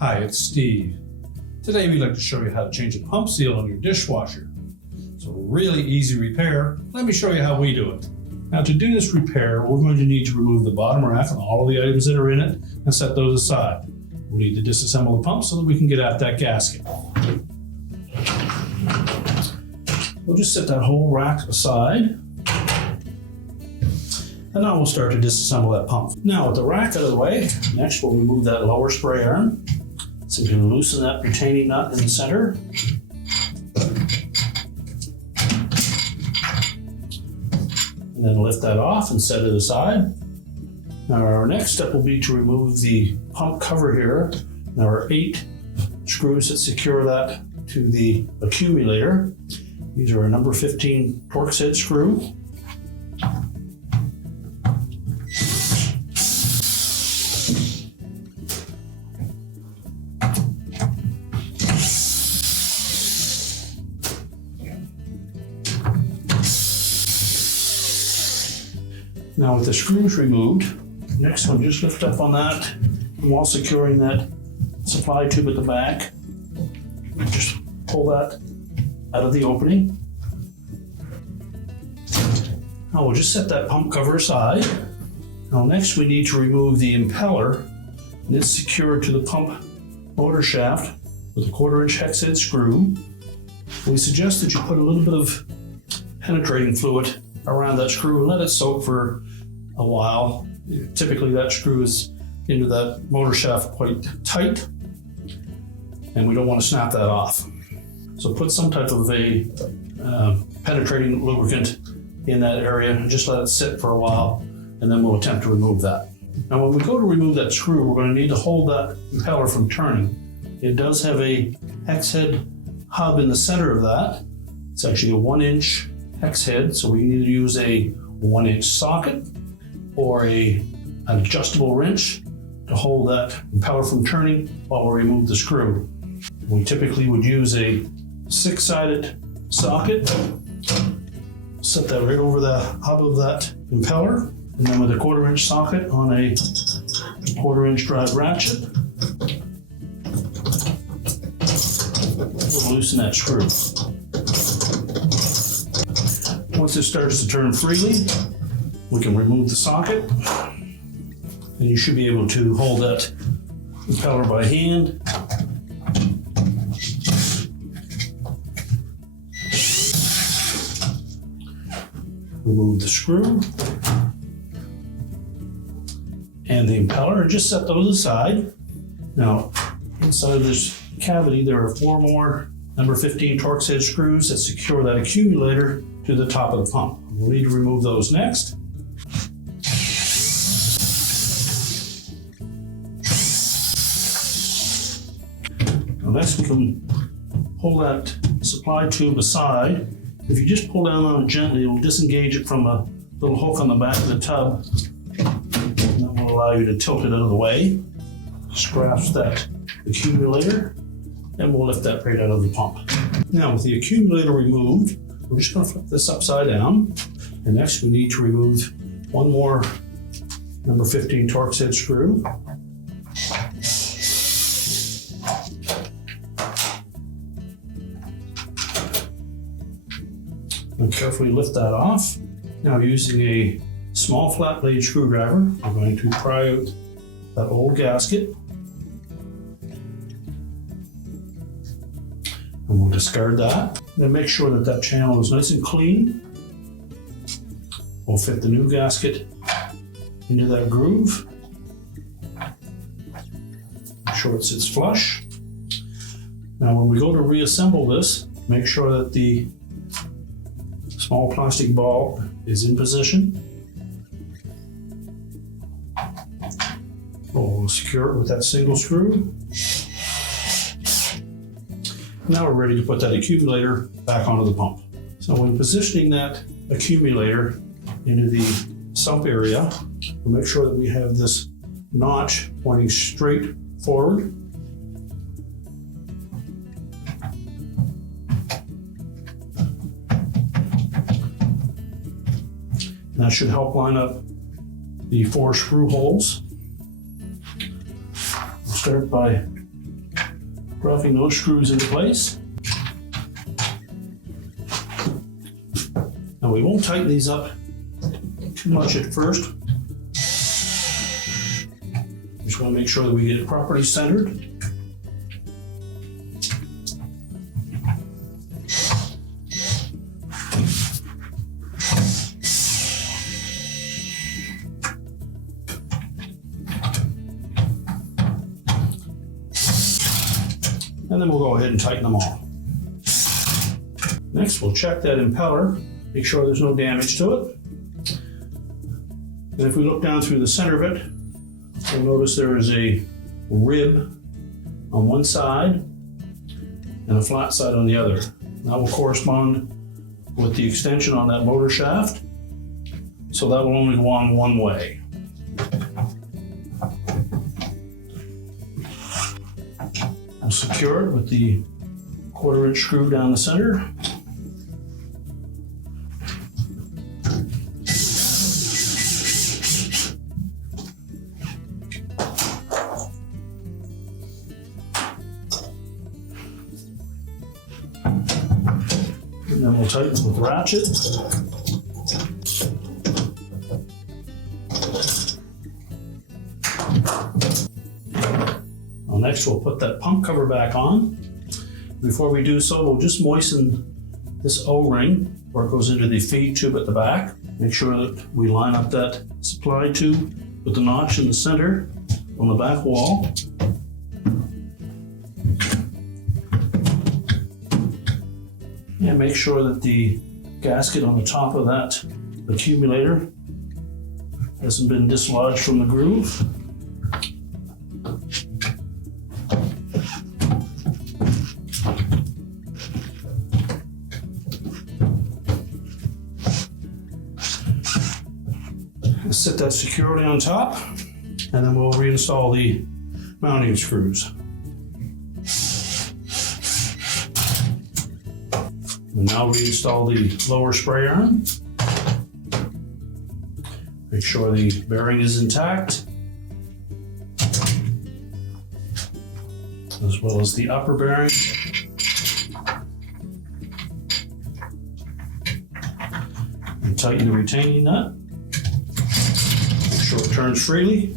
Hi, it's Steve. Today we'd like to show you how to change a pump seal on your dishwasher. It's a really easy repair. Let me show you how we do it. Now to do this repair, we're going to need to remove the bottom rack and all of the items that are in it and set those aside. We'll need to disassemble the pump so that we can get at that gasket. We'll just set that whole rack aside. And now we'll start to disassemble that pump. Now with the rack out of the way, next we'll remove that lower spray arm. So you can loosen that retaining nut in the center. And then lift that off and set it aside. Now our next step will be to remove the pump cover here. There are 8 screws that secure that to the accumulator. These are a number 15 Torx head screw. Now with the screws removed, next one, just lift up on that, and while securing that supply tube at the back, just pull that out of the opening. Now we'll just set that pump cover aside. Now next we need to remove the impeller, and it's secured to the pump motor shaft with a 1/4-inch hex head screw. We suggest that you put a little bit of penetrating fluid around that screw and let it soak for a while. Typically that screw is into that motor shaft quite tight and we don't want to snap that off. So put some type of a penetrating lubricant in that area and just let it sit for a while, and then we'll attempt to remove that. Now when we go to remove that screw, we're going to need to hold that impeller from turning. It does have a hex head hub in the center of that. It's actually a 1-inch hex head, so we need to use a 1-inch socket or an adjustable wrench to hold that impeller from turning while we remove the screw. We typically would use a 6-sided socket. Set that right over the hub of that impeller, and then with a 1/4-inch socket on a 1/4-inch drive ratchet, we'll loosen that screw. Once it starts to turn freely, we can remove the socket, and you should be able to hold that impeller by hand. Remove the screw and the impeller, and just set those aside. Now, inside of this cavity, there are 4 more number 15 Torx head screws that secure that accumulator to the top of the pump. We'll need to remove those next. Now next we can pull that supply tube aside. If you just pull down on it gently, it will disengage it from a little hook on the back of the tub. And that will allow you to tilt it out of the way. Scratch that accumulator, and we'll lift that right out of the pump. Now with the accumulator removed, we're just going to flip this upside down. And next we need to remove 1 more number 15 Torx head screw. And carefully lift that off. Now using a small flat blade screwdriver, I'm going to pry out that old gasket. And we'll discard that. Then make sure that that channel is nice and clean. We'll fit the new gasket into that groove. Make sure it sits flush. Now when we go to reassemble this, make sure that the small plastic ball is in position. We'll secure it with that single screw. Now we're ready to put that accumulator back onto the pump. So when positioning that accumulator into the sump area, we'll make sure that we have this notch pointing straight forward. That should help line up the 4 screw holes. We'll start by dropping those screws into place. Now we won't tighten these up too much at first. Just want to make sure that we get it properly centered. And then we'll go ahead and tighten them all. Next, we'll check that impeller, make sure there's no damage to it. And if we look down through the center of it, you'll notice there is a rib on one side and a flat side on the other. That will correspond with the extension on that motor shaft, so that will only go on one way. We'll secure it with the 1/4" screw down the center. And then we'll tighten it with the ratchet. Well, next we'll put that pump cover back on. Before we do so, we'll just moisten this O-ring where it goes into the feed tube at the back. Make sure that we line up that supply tube with the notch in the center on the back wall. And make sure that the gasket on the top of that accumulator hasn't been dislodged from the groove. Set that securely on top, and then we'll reinstall the mounting screws. We'll now reinstall the lower spray arm. Make sure the bearing is intact, as well as the upper bearing. And tighten the retaining nut. Make sure it turns freely.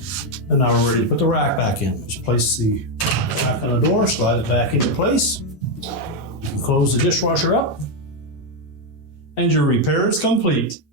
And now we're ready to put the rack back in. Just place the rack on the door, slide it back into place. Close the dishwasher up, and your repair is complete.